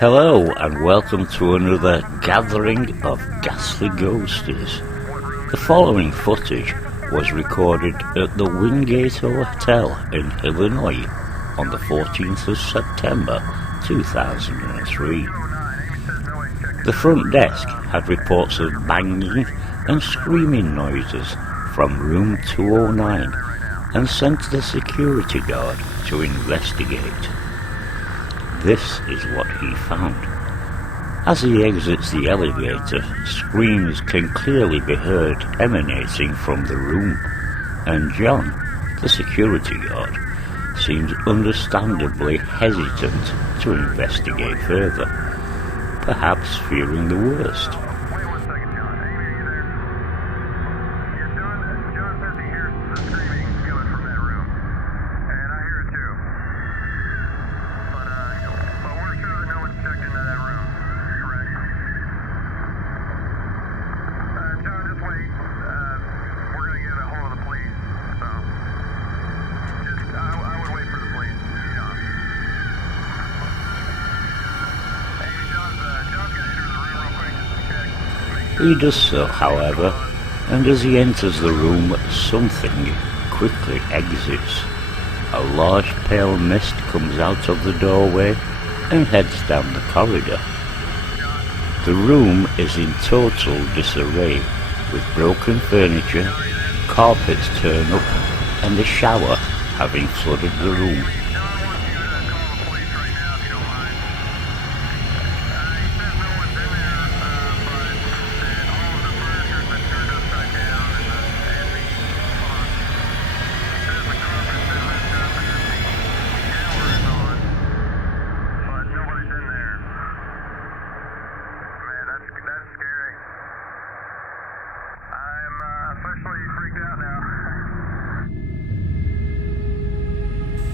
Hello and welcome to another gathering of ghastly ghosties. The following footage was recorded at the Wingate Hotel in Illinois on the 14th of September 2003. The front desk had reports of banging and screaming noises from room 209 and sent the security guard to investigate. This is what he found. As he exits the elevator, screams can clearly be heard emanating from the room, and John, the security guard, seems understandably hesitant to investigate further, perhaps fearing the worst. He does so, however, and as he enters the room, something quickly exits. A large pale mist comes out of the doorway and heads down the corridor. The room is in total disarray, with broken furniture, carpets torn up, and a shower having flooded the room.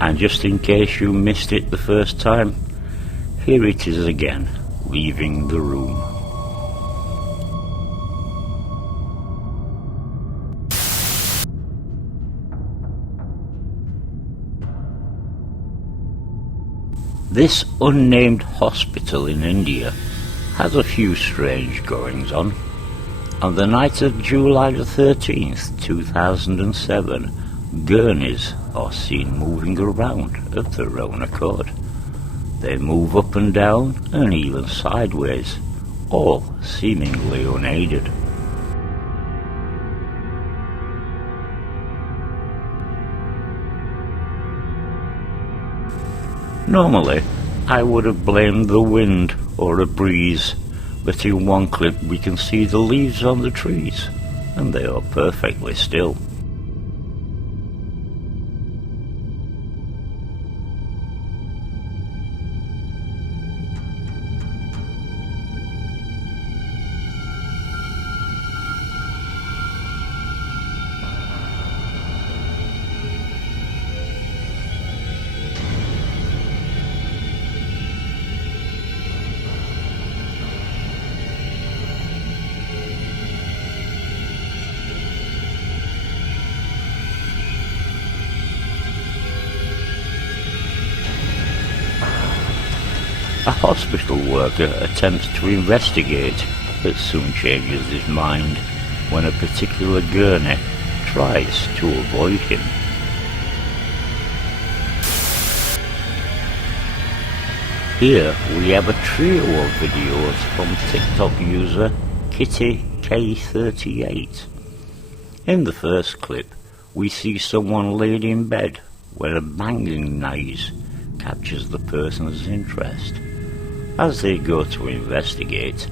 And just in case you missed it the first time, here it is again, leaving the room. This unnamed hospital in India has a few strange goings on. On the night of July the 13th, 2007, gurneys are seen moving around of their own accord. They move up and down and even sideways, all seemingly unaided. Normally, I would have blamed the wind or a breeze, but in one clip we can see the leaves on the trees, and they are perfectly still. A hospital worker attempts to investigate, but soon changes his mind when a particular gurney tries to avoid him. Here we have a trio of videos from TikTok user KittyK38. In the first clip, we see someone laid in bed where a banging noise captures the person's interest. As they go to investigate,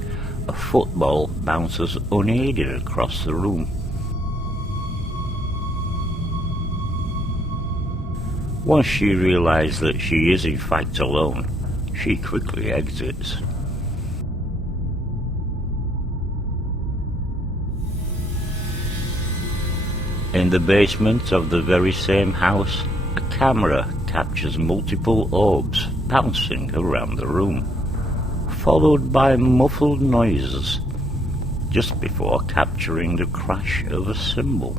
a football bounces unaided across the room. Once she realizes that she is in fact alone, she quickly exits. In the basement of the very same house, a camera captures multiple orbs bouncing around the room, followed by muffled noises, just before capturing the crash of a cymbal.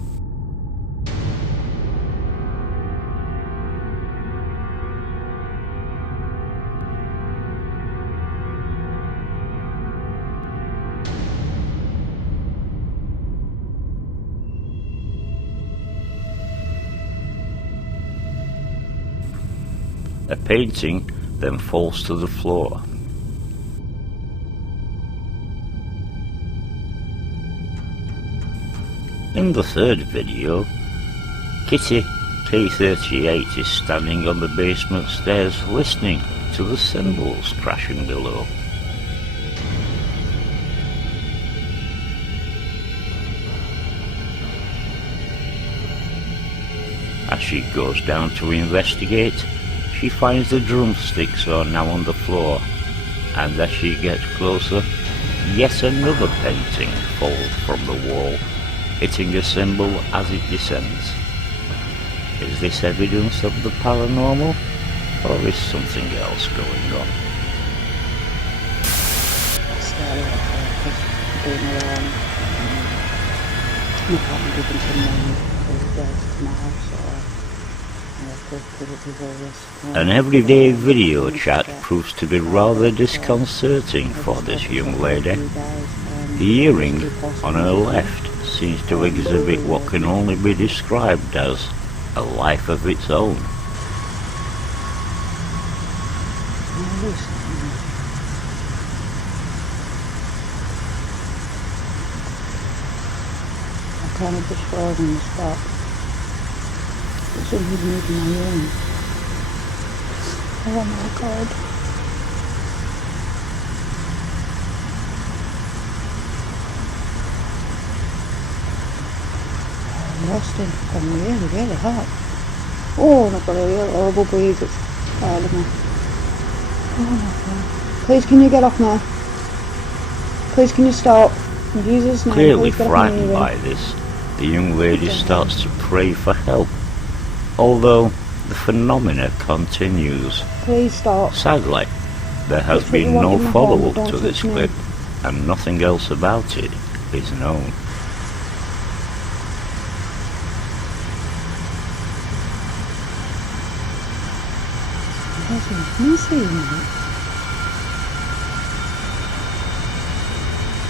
A painting then falls to the floor. In the third video, Kitty K38 is standing on the basement stairs listening to the cymbals crashing below. As she goes down to investigate, she finds the drumsticks are now on the floor, and as she gets closer, yet another painting falls from the wall, hitting a cymbal as it descends. Is this evidence of the paranormal, or is something else going on? An everyday video chat proves to be rather disconcerting for this young lady. The earring on her left seems to exhibit what can only be described as a life of its own. I'm kind of just frozen the spot. Something's moving my earring. Oh my god. I'm lost in. I'm really, really hot. Oh, and I've got a real horrible breeze that's tired of me. Oh my god. Please can you get off now? Please can you stop? In Jesus' name, Clearly please get off my frightened earring. by this, the young lady starts to pray for help, although the phenomena continues. Please stop. Sadly, there has It's what you been want no in the home, follow-up don't to this touch me. clip, and nothing else about it is known. Can you see me?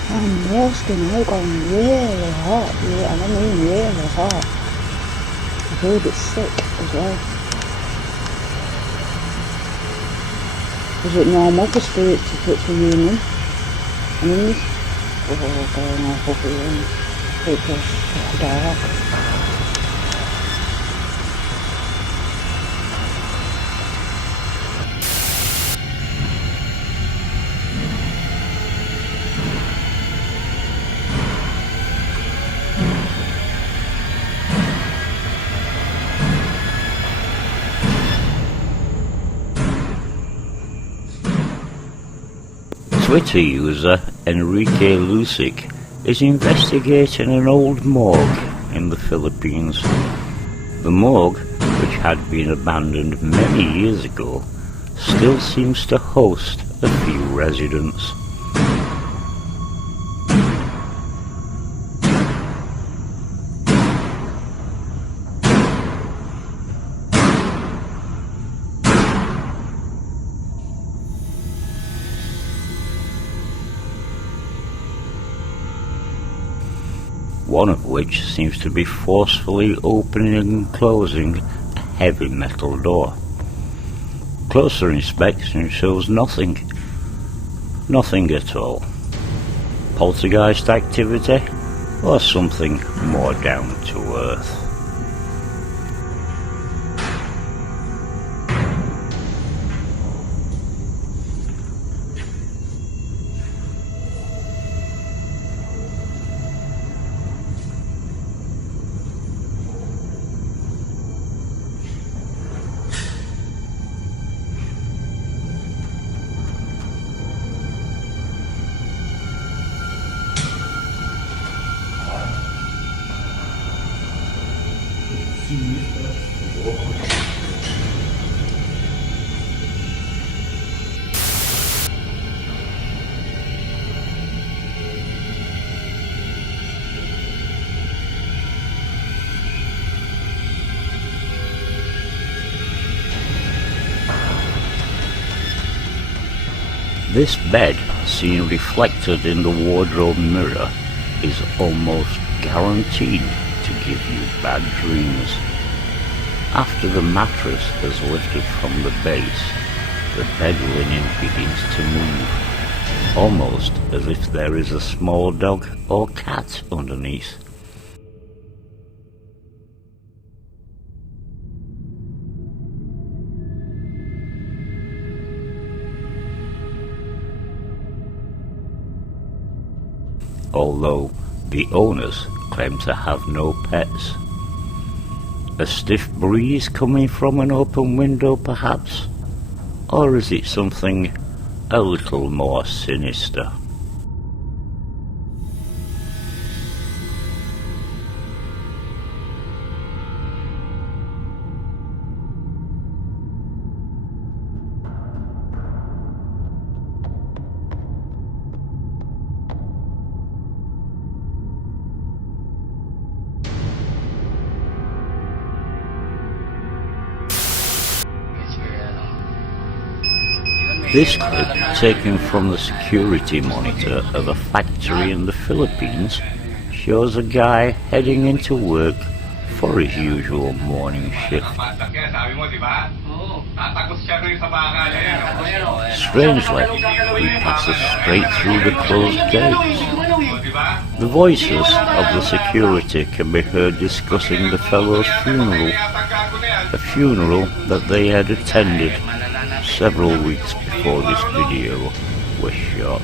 I'm roasting out, going really hot, yeah, and I mean really hot. I feel a bit sick as well. Is it normal for spirits to touch the human? I mean this, oh god, an awful feeling. It feels so dark. Twitter user Enrique Lusic is investigating an old morgue in the Philippines. The morgue, which had been abandoned many years ago, still seems to host a few residents. One of which seems to be forcefully opening and closing a heavy metal door. Closer inspection shows nothing. Nothing at all. Poltergeist activity, or something more down to earth. This bed, seen reflected in the wardrobe mirror, is almost guaranteed to give you bad dreams. After the mattress is lifted from the base, the bed linen begins to move, almost as if there is a small dog or cat underneath. Although the owners claim to have no pets. A stiff breeze coming from an open window, perhaps? Or is it something a little more sinister? This clip, taken from the security monitor of a factory in the Philippines, shows a guy heading into work for his usual morning shift. Strangely, he passes straight through the closed gates. The voices of the security can be heard discussing the fellow's funeral, a funeral that they had attended several weeks before this video was shot.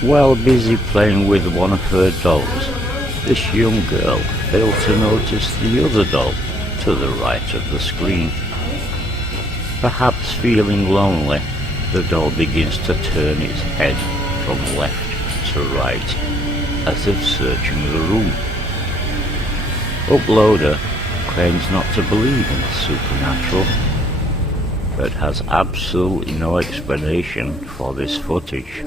While busy playing with one of her dolls, this young girl failed to notice the other doll to the right of the screen. Perhaps feeling lonely, the doll begins to turn its head from left to right, as if searching the room. Uploader claims not to believe in the supernatural, but has absolutely no explanation for this footage.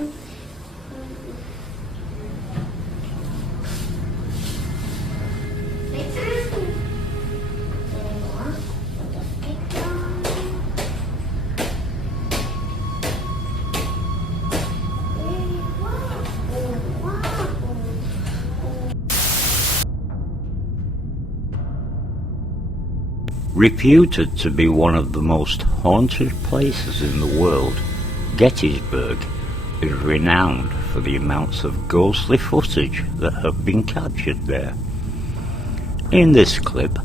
Reputed to be one of the most haunted places in the world, Gettysburg is renowned for the amounts of ghostly footage that have been captured there. In this clip,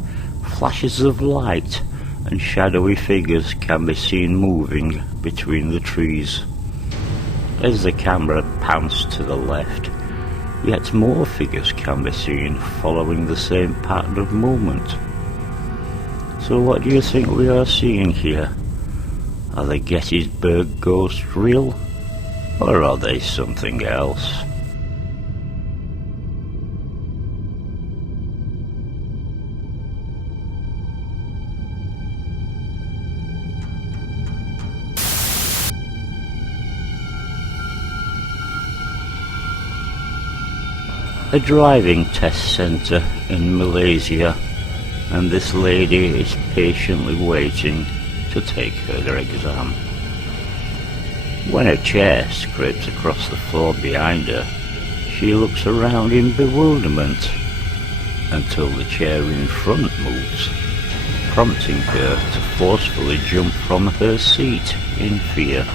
flashes of light and shadowy figures can be seen moving between the trees. As the camera pans to the left, yet more figures can be seen following the same pattern of movement. So what do you think we are seeing here? Are the Gettysburg ghosts real, or are they something else? A driving test centre in Malaysia, and this lady is patiently waiting to take her exam. When a chair scrapes across the floor behind her, she looks around in bewilderment until the chair in front moves, prompting her to forcefully jump from her seat in fear.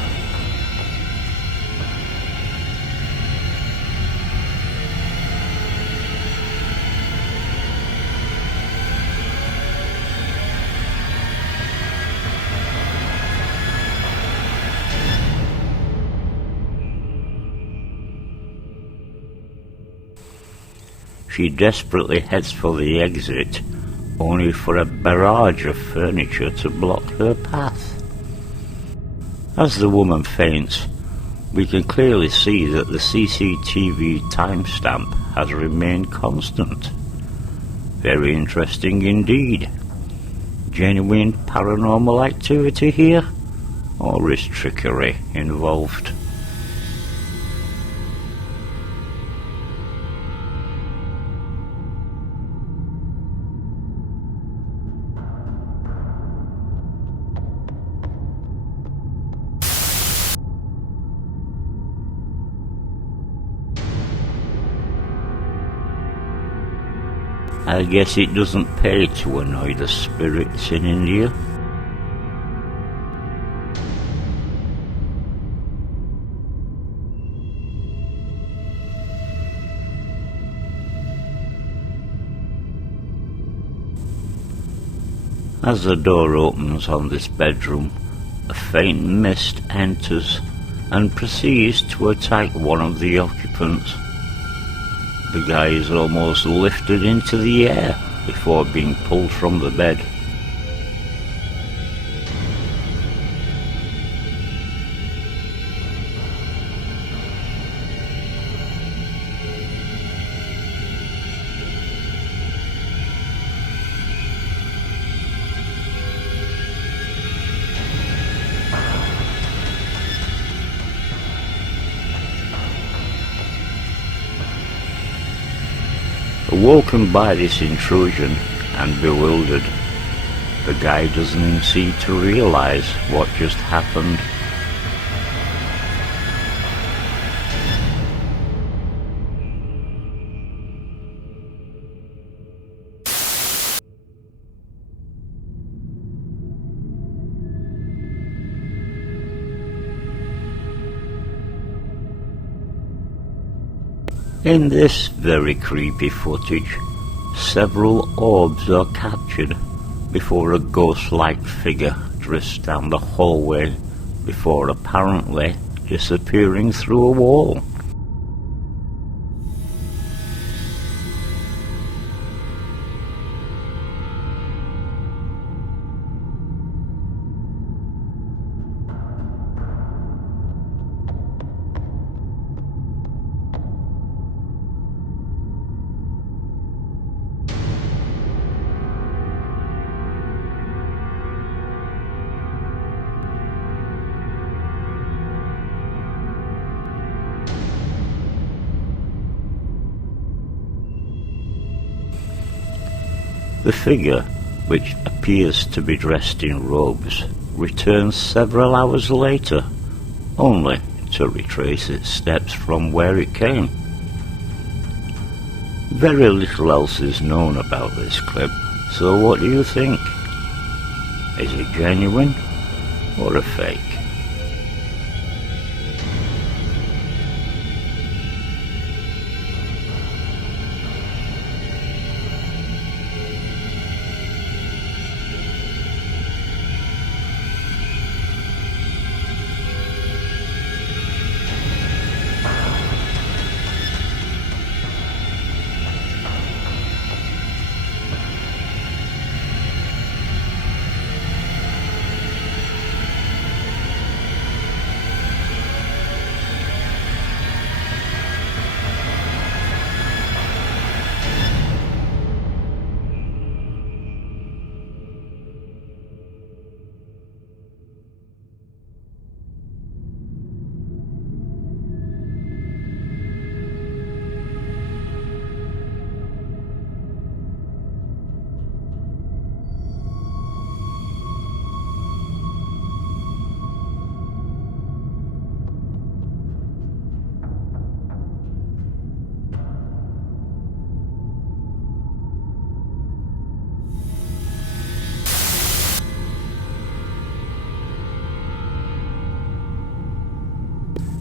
She desperately heads for the exit, only for a barrage of furniture to block her path. As the woman faints, we can clearly see that the CCTV timestamp has remained constant. Very interesting indeed. Genuine paranormal activity here, or is trickery involved? I guess it doesn't pay to annoy the spirits in India. As the door opens on this bedroom, a faint mist enters and proceeds to attack one of the occupants. The guy is almost lifted into the air before being pulled from the bed. Awoken by this intrusion and bewildered, the guy doesn't seem to realize what just happened. In this very creepy footage, several orbs are captured before a ghost-like figure drifts down the hallway before apparently disappearing through a wall. The figure, which appears to be dressed in robes, returns several hours later, only to retrace its steps from where it came. Very little else is known about this clip, so what do you think? Is it genuine or a fake?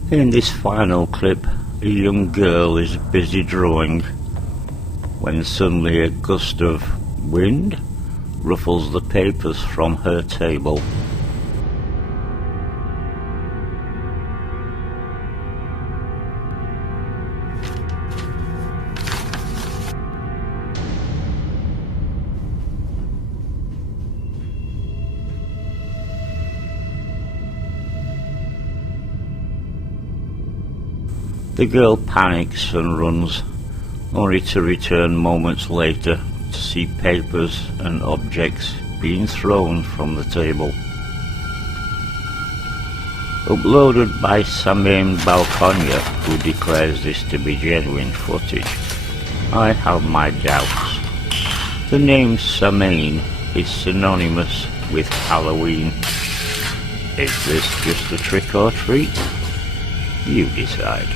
In this final clip, a young girl is busy drawing when suddenly a gust of wind ruffles the papers from her table. The girl panics and runs, only to return moments later to see papers and objects being thrown from the table. Uploaded by Samin Balkonya, who declares this to be genuine footage, I have my doubts. The name Samin is synonymous with Halloween. Is this just a trick or treat? You decide.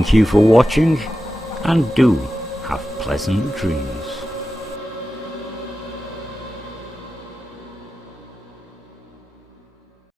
Thank you for watching, and do have pleasant dreams.